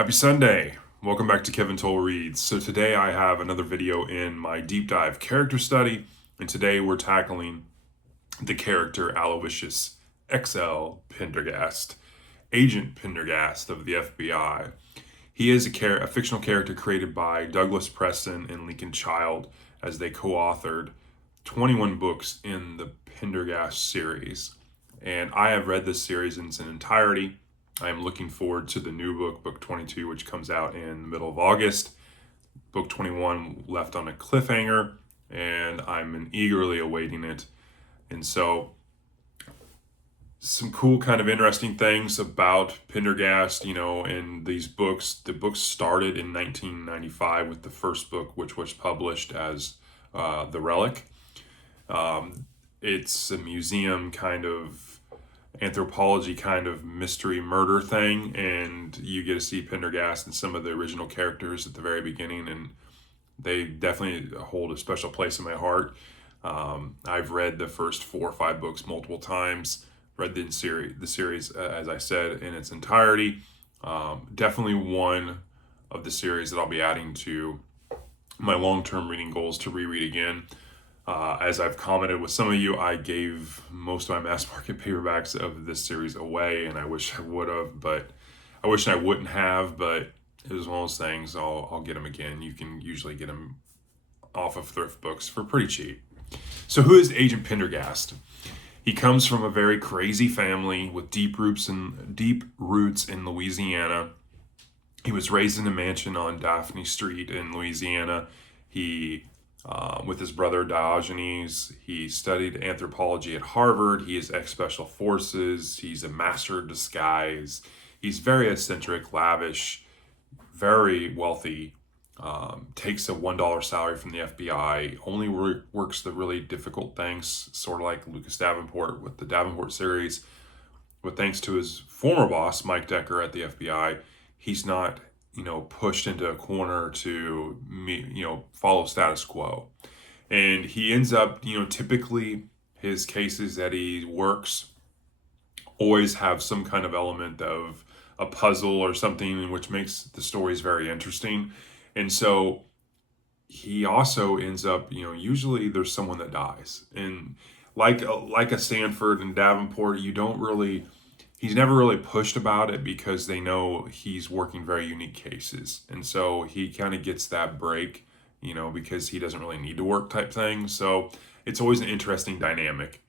Happy Sunday. Welcome back to Kevin Toll Reads. So today I have another video in my deep dive character study, and today we're tackling the character Aloysius XL Pendergast, Agent Pendergast of the FBI. He is a fictional character created by Douglas Preston and Lincoln Child as they co-authored 21 books in the Pendergast series. And I have read this series in its entirety. I am looking forward to the new book, Book 22, which comes out in the middle of August. Book 21 left on a cliffhanger, and I'm eagerly awaiting it. And so, some cool kind of interesting things about Pendergast, in these books. The books started in 1995 with the first book, which was published as The Relic. It's a museum kind of anthropology kind of mystery murder thing, and you get to see Pendergast and some of the original characters at the very beginning, and they definitely hold a special place in my heart. I've read the first 4 or 5 books multiple times, read the series as I said, in its entirety. Definitely one of the series that I'll be adding to my long-term reading goals to reread again. As I've commented with some of you, I gave most of my mass market paperbacks of this series away, and I wish I would have, but I wish I wouldn't have, but it was one of those things. I'll get them again. You can usually get them off of thrift books for pretty cheap. So who is Agent Pendergast? He comes from a very crazy family with deep roots in Louisiana. He was raised in a mansion on Daphne Street in Louisiana. He with his brother Diogenes. He studied anthropology at Harvard. He is ex-special forces. He's a master of disguise. He's very eccentric, lavish, very wealthy, takes a $1 salary from the FBI, only works the really difficult things, sort of like Lucas Davenport with the Davenport series. But thanks to his former boss, Mike Decker at the FBI, he's not pushed into a corner to follow status quo. And he ends up, typically his cases that he works always have some kind of element of a puzzle or something, which makes the stories very interesting. And so he also ends up, usually there's someone that dies. And like a Sanford and Davenport, he's never really pushed about it because they know he's working very unique cases. And so he kind of gets that break, because he doesn't really need to work type thing. So it's always an interesting dynamic.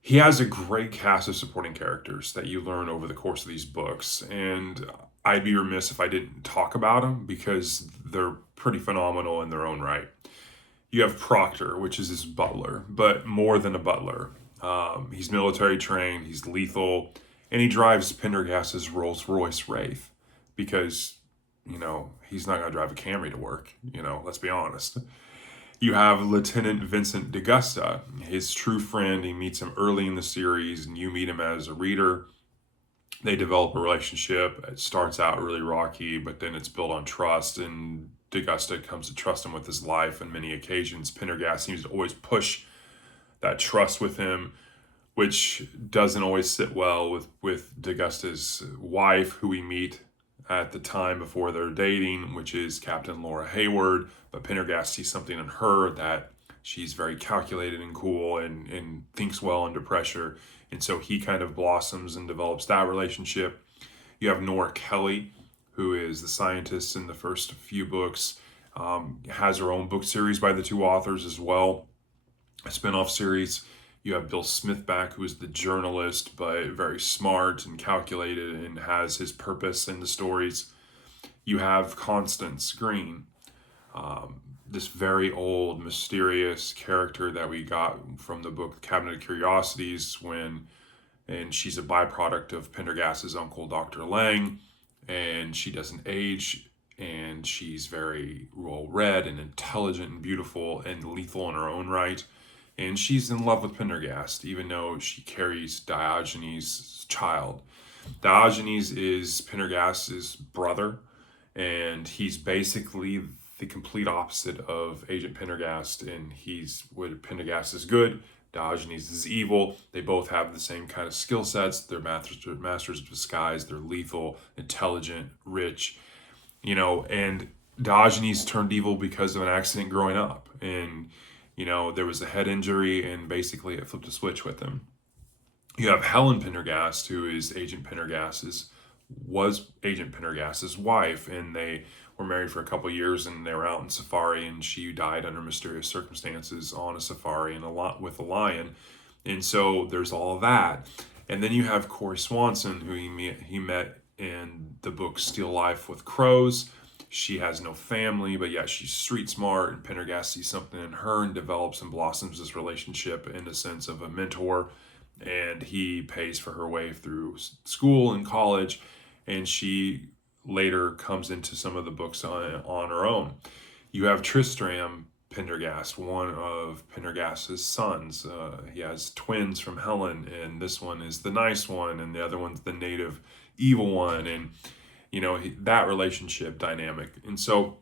He has a great cast of supporting characters that you learn over the course of these books. And I'd be remiss if I didn't talk about them because they're pretty phenomenal in their own right. You have Proctor, which is his butler, but more than a butler. He's military trained, he's lethal, and he drives Pendergast's Rolls-Royce Wraith because, he's not going to drive a Camry to work, let's be honest. You have Lieutenant Vincent D'Augusta, his true friend. He meets him early in the series, and you meet him as a reader. They develop a relationship. It starts out really rocky, but then it's built on trust, and D'Augusta comes to trust him with his life on many occasions. Pendergast seems to always push that trust with him, which doesn't always sit well with D'Augusta's wife, who we meet at the time before they're dating, which is Captain Laura Hayward. But Pendergast sees something in her that she's very calculated and cool and thinks well under pressure. And so he kind of blossoms and develops that relationship. You have Nora Kelly, who is the scientist in the first few books, has her own book series by the 2 authors as well, a spinoff series. You have Bill Smith back, who is the journalist, but very smart and calculated and has his purpose in the stories. You have Constance Green, this very old, mysterious character that we got from the book Cabinet of Curiosities, and she's a byproduct of Pendergast's uncle, Dr. Lang, and she doesn't age, and she's very well-read and intelligent and beautiful and lethal in her own right. And she's in love with Pendergast, even though she carries Diogenes' child. Diogenes is Pendergast's brother, and he's basically the complete opposite of Agent Pendergast. And he's where Pendergast is good, Diogenes is evil. They both have the same kind of skill sets. They're masters of disguise. They're lethal, intelligent, rich, and Diogenes turned evil because of an accident growing up. And, there was a head injury, and basically it flipped a switch with him. You have Helen Pendergast, who is was Agent Pendergast's wife, and they were married for a couple of years, and they were out in safari, and she died under mysterious circumstances on a safari and with a lion. And so there's all of that. And then you have Corey Swanson, who he met in the book Steal Life with Crows. She has no family, but yet she's street smart, and Pendergast sees something in her and develops and blossoms this relationship in the sense of a mentor, and he pays for her way through school and college, and she later comes into some of the books on her own. You have Tristram Pendergast, one of Pendergast's sons. He has twins from Helen, and this one is the nice one, and the other one's the native evil one, and that relationship dynamic. And so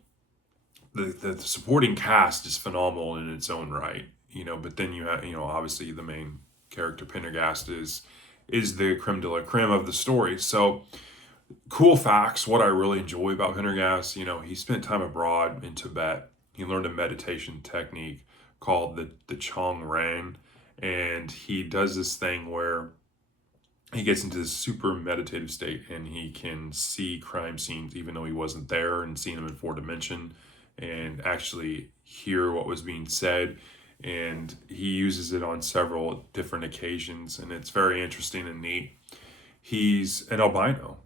the supporting cast is phenomenal in its own right, but then you have, obviously the main character Pendergast is the creme de la creme of the story. So cool facts, what I really enjoy about Pendergast, he spent time abroad in Tibet. He learned a meditation technique called the Chong Ran, and he does this thing where he gets into this super meditative state, and he can see crime scenes even though he wasn't there, and see them in 4D and actually hear what was being said. And he uses it on several different occasions, and it's very interesting and neat. He's an albino,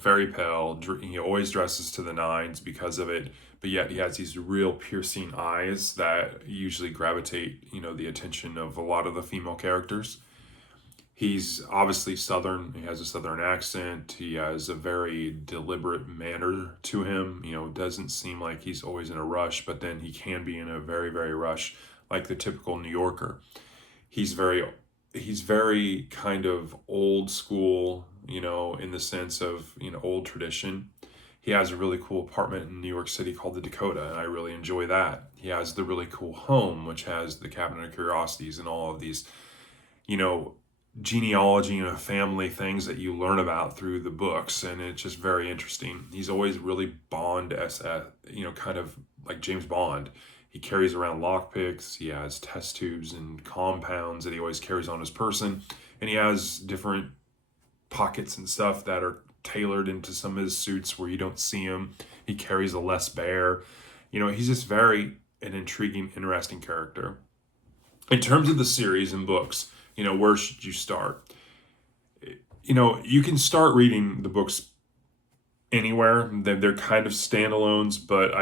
very pale. He always dresses to the nines because of it, but yet he has these real piercing eyes that usually gravitate, the attention of a lot of the female characters. He's obviously Southern. He has a Southern accent. He has a very deliberate manner to him. Doesn't seem like he's always in a rush, but then he can be in a very, very rush, like the typical New Yorker. He's very kind of old school, in the sense of, old tradition. He has a really cool apartment in New York City called the Dakota, and I really enjoy that. He has the really cool home, which has the Cabinet of Curiosities and all of these, genealogy and family things that you learn about through the books, and it's just very interesting. He's always really Bond kind of like James Bond. He carries around lockpicks. He has test tubes and compounds that he always carries on his person, and he has different pockets and stuff that are tailored into some of his suits where you don't see him. He carries a less bear. He's just very an intriguing, interesting character. In terms of the series and books, where should you start? You can start reading the books anywhere. They're kind of standalones, but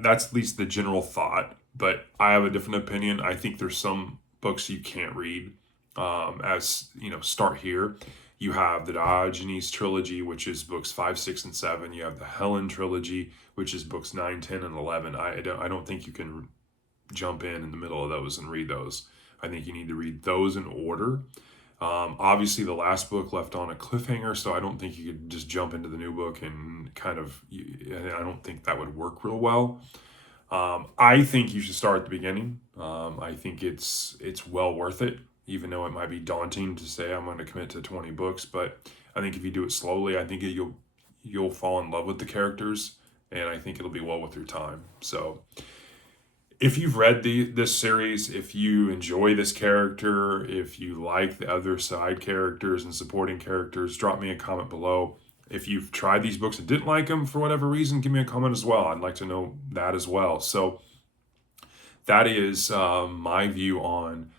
that's at least the general thought. But I have a different opinion. I think there's some books you can't read start here. You have the Diogenes trilogy, which is books 5, 6, and 7. You have the Helen trilogy, which is books 9, 10, and 11. I don't think you can jump in the middle of those and read those. I think you need to read those in order. Obviously, the last book left on a cliffhanger, so I don't think you could just jump into the new book and I don't think that would work real well. I think you should start at the beginning. I think it's well worth it, even though it might be daunting to say I'm going to commit to 20 books. But I think if you do it slowly, I think you'll fall in love with the characters, and I think it'll be well worth your time. So if you've read this series, if you enjoy this character, if you like the other side characters and supporting characters, drop me a comment below. If you've tried these books and didn't like them for whatever reason, give me a comment as well. I'd like to know that as well. So that is my view on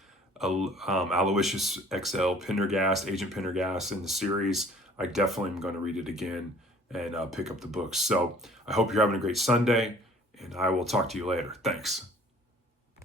Aloysius XL Pendergast, Agent Pendergast in the series. I definitely am going to read it again and pick up the books. So I hope you're having a great Sunday, and I will talk to you later. Thanks.